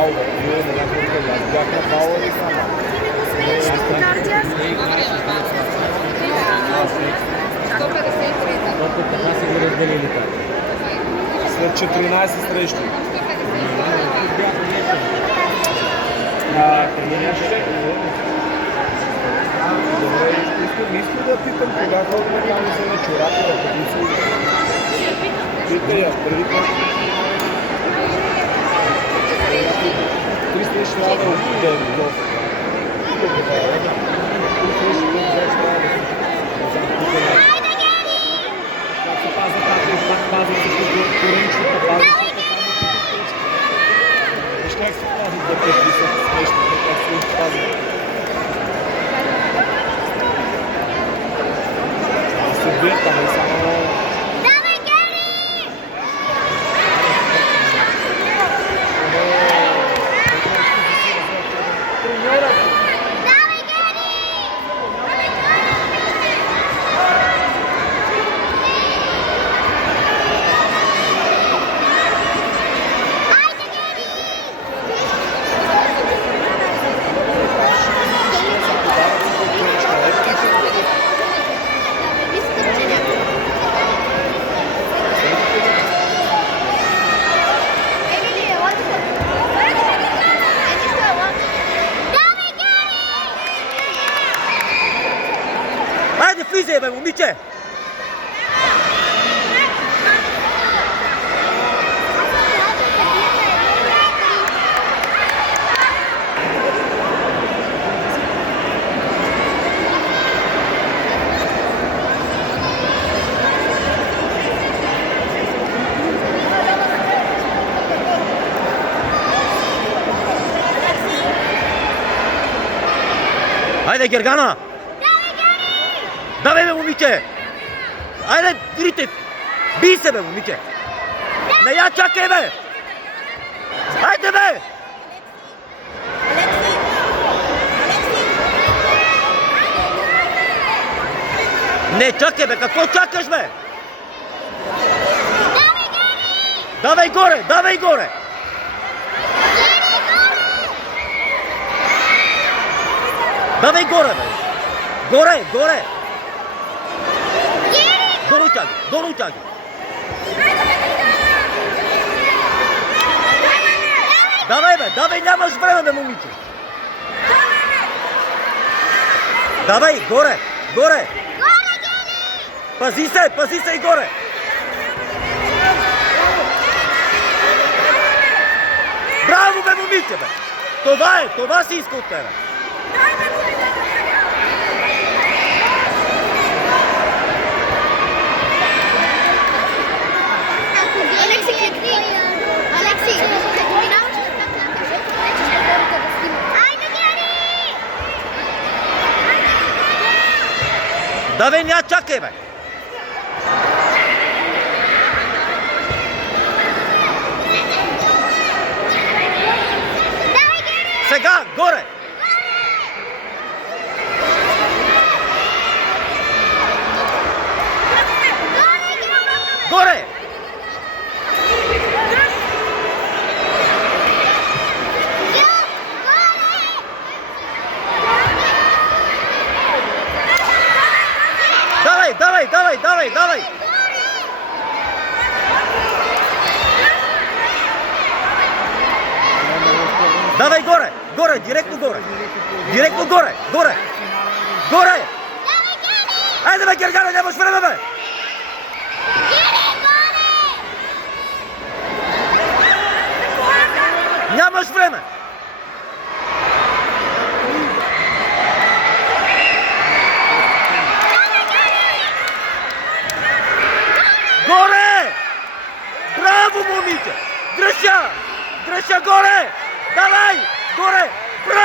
Браво, бе. Ние не бяхме откъде. Аз бях на Браво и само. Защото така са ги разделили така. След 14 срещи. Добре, искам да питам, кога ходим там за на чорапи, да къде си? Питай я, преди това. 300 ще трябва да отидем до... Как се паза тази, пак паза се тук, коренчета, паза се тук. Виж как се пазят да петли са смешните, как се пазят. А се бият, ама и само... Давай, Гери! Давай, Гери! Айде, Гери! Хайде, влизай, бе, момиче! Хайде, Гергана! Давай, бе, момиче! Айде, дирите! Бий се, бе, момиче! Не я чакай, бе! Айде, бе! Не, чакай, бе! Какво чакаш, бе? Давай горе! Давай горе! Давай горе, бе! Горе! Горе! Долу тяги! Долу тяги! Давай, бе! Давай! Нямаш време, бе, момиче! Давай! Горе! Горе! Пази се! Пази се и горе! Браво, бе, момиче, бе! Това е! Това си иска от тебе! Давай, не я чакай, бе! Сега, горе! Горе! Давай, давай, давай, давай, давай! Давай горе! Горе, директно горе! Директно горе! Горе! Горе! Айде, бе, Гергана, нямаш време, бе! Нямаш време! Горе! Браво, момиче! Дръжа! Дръжа горе! Давай! Горе! Браво!